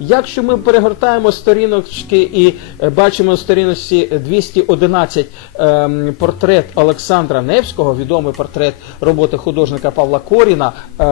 Якщо ми перегортаємо сторіночки і е, бачимо сторіночці 211 ем, портрет Олександра Невського, відомий портрет роботи художника Павла Коріна е,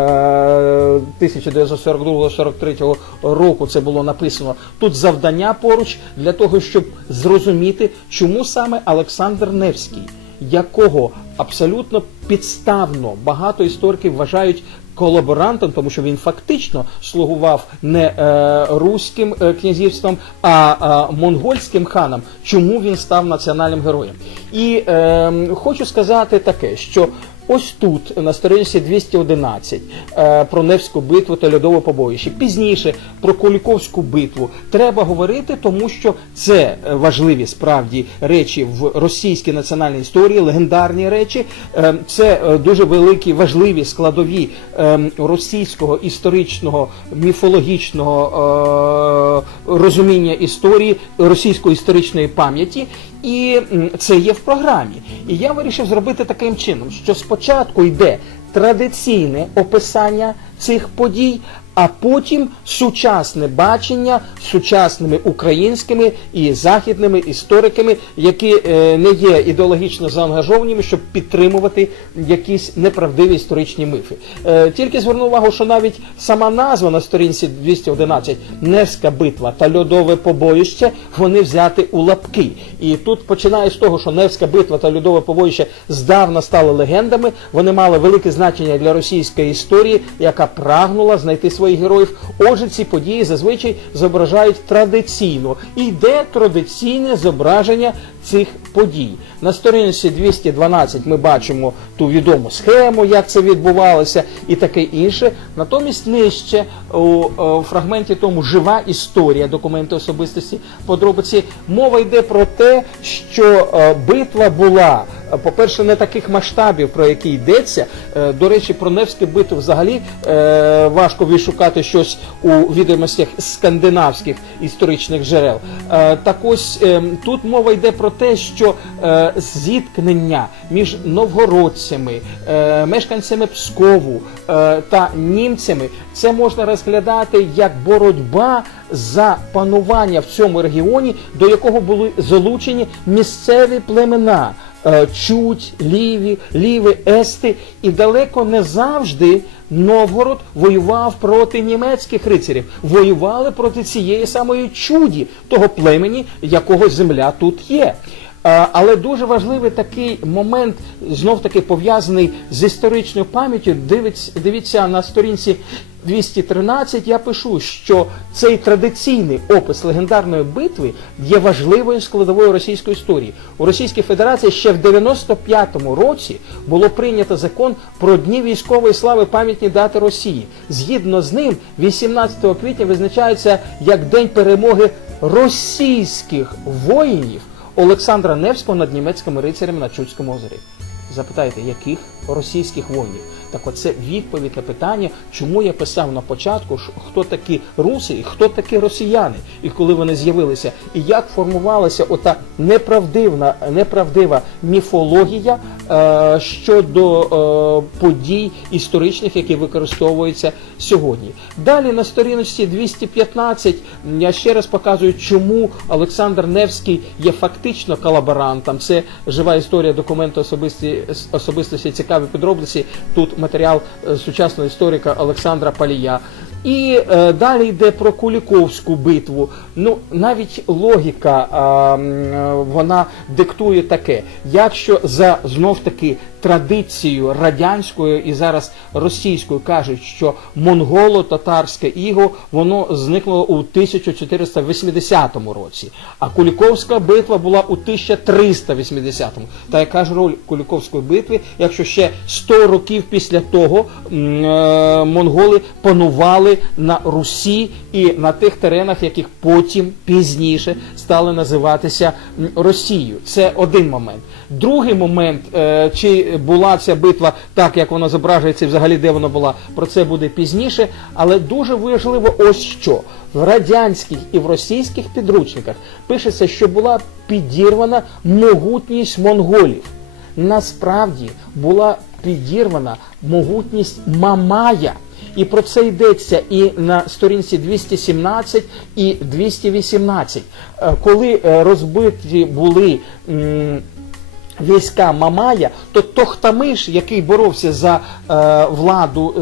1942-43 року. Це було написано. Тут завдання поруч для того, щоб зрозуміти, чому саме Олександр Невський, якого абсолютно підставно багато істориків вважають колаборантом, тому що він фактично слугував не е, руським е, князівством, а, монгольським ханам. Чому він став національним героєм? І е, хочу сказати таке, що Ось тут на сторінці 211 е, про Невську битву та льодове побоїще. Пізніше про Куліковську битву треба говорити, тому що це е, важливі справді речі в російській національній історії, легендарні речі. Е, Це дуже великі важливі складові е, російського історичного міфологічного розуміння історії, російської історичної пам'яті. І це є в програмі. І я вирішив зробити таким чином, що спочатку йде традиційне описання цих подій, а потім сучасне бачення сучасними українськими і західними істориками, які е, не є ідеологічно заангажованими, щоб підтримувати якісь неправдиві історичні мифи. Е, Тільки зверну увагу, що навіть сама назва на сторінці 211 Невська битва та льодове побоїще вони взяти у лапки. І тут починає з того, що Невська битва та льодове побоїще здавна стали легендами. Вони мали велике значення для російської історії, яка прагнула знайти своїх героїв. Отже, ці події зазвичай зображають традиційно. І йде традиційне зображення цих подій. На сторінці 212 ми бачимо ту відому схему, як це відбувалося, і таке інше. Натомість нижче у, у фрагменті тому жива історія документи особистості подробиці. Мова йде про те, що е, битва була. е, По-перше, не таких масштабів, про які йдеться. Е, До речі, про Невську битву взагалі е, важко відшукати щось у відомостях скандинавських історичних джерел. Е, Так ось е, тут мова йде про те, що е, зіткнення між новгородцями, е, мешканцями Пскову е, та німцями це можна розглядати як боротьба за панування в цьому регіоні, до якого були залучені місцеві племена. Е, Чуть, ліві, ліві, ести, і далеко не завжди Новгород воював проти німецьких рицарів, воювали проти цієї самої чуді, того племені, якого земля тут є. Е, Але дуже важливий такий момент, знов таки пов'язаний з історичною пам'яттю. Дивіться, дивіться на сторінці 213, я пишу, що цей традиційний опис легендарної битви є важливою складовою російської історії. У Російській Федерації ще в 95-му році було прийнято закон про дні військової слави пам'ятні дати Росії. Згідно з ним, 18 квітня визначається як день перемоги російських воїнів Олександра Невського над німецькими рицарями на Чудському озері. Запитайте, яких російських воїнів? Так оце відповідь на питання, чому я писав на початку, хто такі руси і хто такі росіяни, і коли вони з'явилися, і як формувалася ота неправдивна, неправдива міфологія е, щодо е, подій історичних, які використовуються сьогодні. Далі на сторіночці 215 я ще раз показую, чому Олександр Невський є фактично колаборантом. Це жива історія документу особисті, особистості цікаві подробиці. Тут матеріал е, сучасного історика Олександра Палія. І е, далі йде про Куліковську битву. Ну навіть логіка е, вона диктує таке: якщо за знов таки традицією радянською і зараз російською кажуть, що монголо-татарське іго воно зникло у 1480 році, а Куліковська битва була у 1380-му. Та яка ж роль Куліковської битви, якщо ще 100 років після того е, монголи панували на Русі і на тих теренах, яких потім пізніше стали називатися Росією. Це один момент. Другий момент, е, чи була ця битва так, як вона зображується, взагалі де вона була, про це буде пізніше. Але дуже важливо ось що. В радянських і в російських підручниках пишеться, що була підірвана могутність монголів. Насправді була підірвана могутність Мамая, І про це йдеться і на сторінці 217 і 218. Е, Коли е, розбиті були. Війська Мамая, то Тохтамиш, який боровся за е, владу е,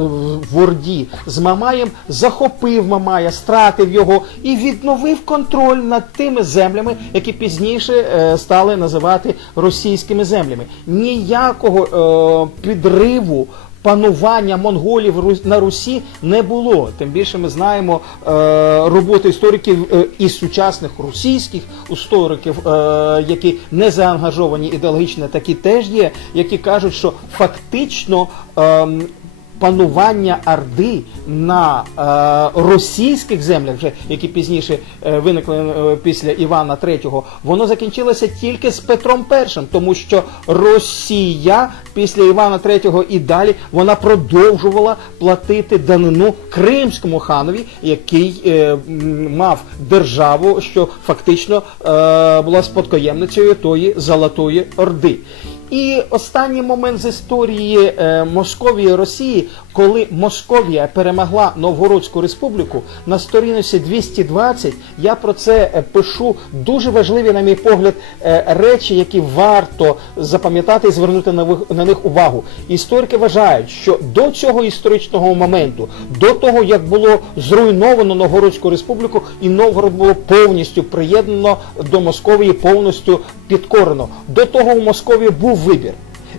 в- Орді з Мамаєм, захопив Мамая, стратив його і відновив контроль над тими землями, які пізніше е, стали називати російськими землями. Ніякого е, підриву панування монголів на Русі не було. Тим більше ми знаємо е, роботи істориків е, і сучасних російських істориків, е, які не заангажовані ідеологічно, такі теж є, які кажуть, що фактично. Панування Орди на е, російських землях, вже які пізніше е, виникли е, після Івана III, воно закінчилося тільки з Петром І, тому що Росія після Івана III і далі вона продовжувала платити данину Кримському ханові, який е, мав державу, що фактично е, була спадкоємницею тої Золотої Орди. І останній момент з історії е, Московії і Росії, коли Московія перемогла Новгородську республіку, на сторінці 220 я про це е, пишу дуже важливі, на мій погляд, е, речі, які варто запам'ятати і звернути на, них увагу. Історики вважають, що до цього історичного моменту, до того як було зруйновано Новгородську республіку, і Новгород було повністю приєднано до Московії, повністю підкорено. До того у Московії був вибір.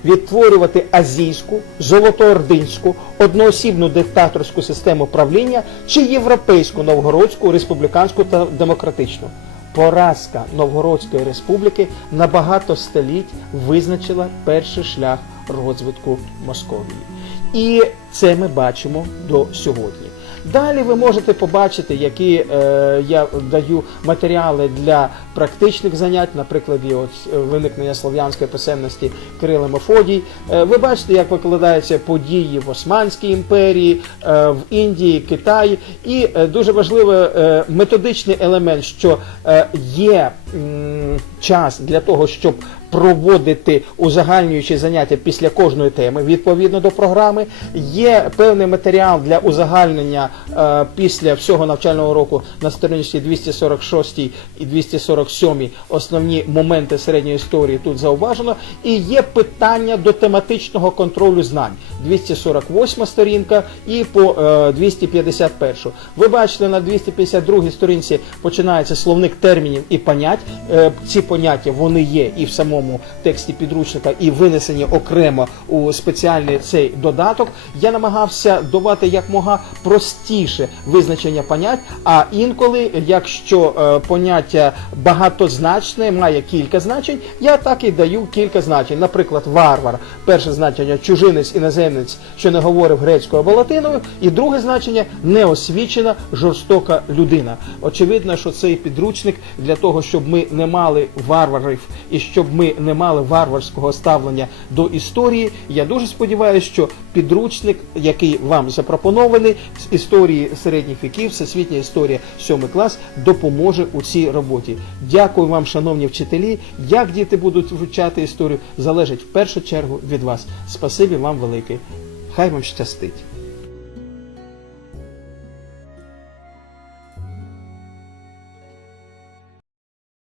Відтворювати азійську, золотоординську, одноосібну диктаторську систему правління чи європейську новгородську, республіканську та демократичну. Поразка Новгородської республіки на багато століть визначила перший шлях розвитку Московії. І це ми бачимо до сьогодні. Далі ви можете побачити, які е, я даю матеріали для практичних занять, на прикладі от, е, виникнення слов'янської писемності Кирила Мефодій. Е, ви бачите, як викладаються події в Османській імперії, е, в Індії, Китаї. І е, дуже важливий е, методичний елемент, що е, є час для того, щоб проводити узагальнюючі заняття після кожної теми відповідно до програми. Є певний матеріал для узагальнення е, після всього навчального року на сторінці 246 і 247 основні моменти середньої історії тут зауважено. І є питання до тематичного контролю знань. 248 сторінка і по е, 251. Ви бачите, на 252 сторінці починається словник термінів і понять. Е, ці поняття вони є і в самому тексті підручника, і винесені окремо у спеціальний цей додаток. Я намагався давати як мога простіше визначення понять. А інколи, якщо е, поняття багатозначне, має кілька значень, я так і даю кілька значень. Наприклад, варвар, перше значення чужинець, іноземець, що не говорив грецькою або латиною, і друге значення неосвічена, жорстока людина. Очевидно, що цей підручник для того, щоб ми не мали варварів і щоб ми не мали варварського ставлення до історії. Я дуже сподіваюся, що підручник, який вам запропонований з історії середніх віків, всесвітня історія 7 клас, допоможе у цій роботі. Дякую вам, шановні вчителі. Як діти будуть вивчати історію, залежить в першу чергу від вас. Спасибі вам велике. Хай вам щастить.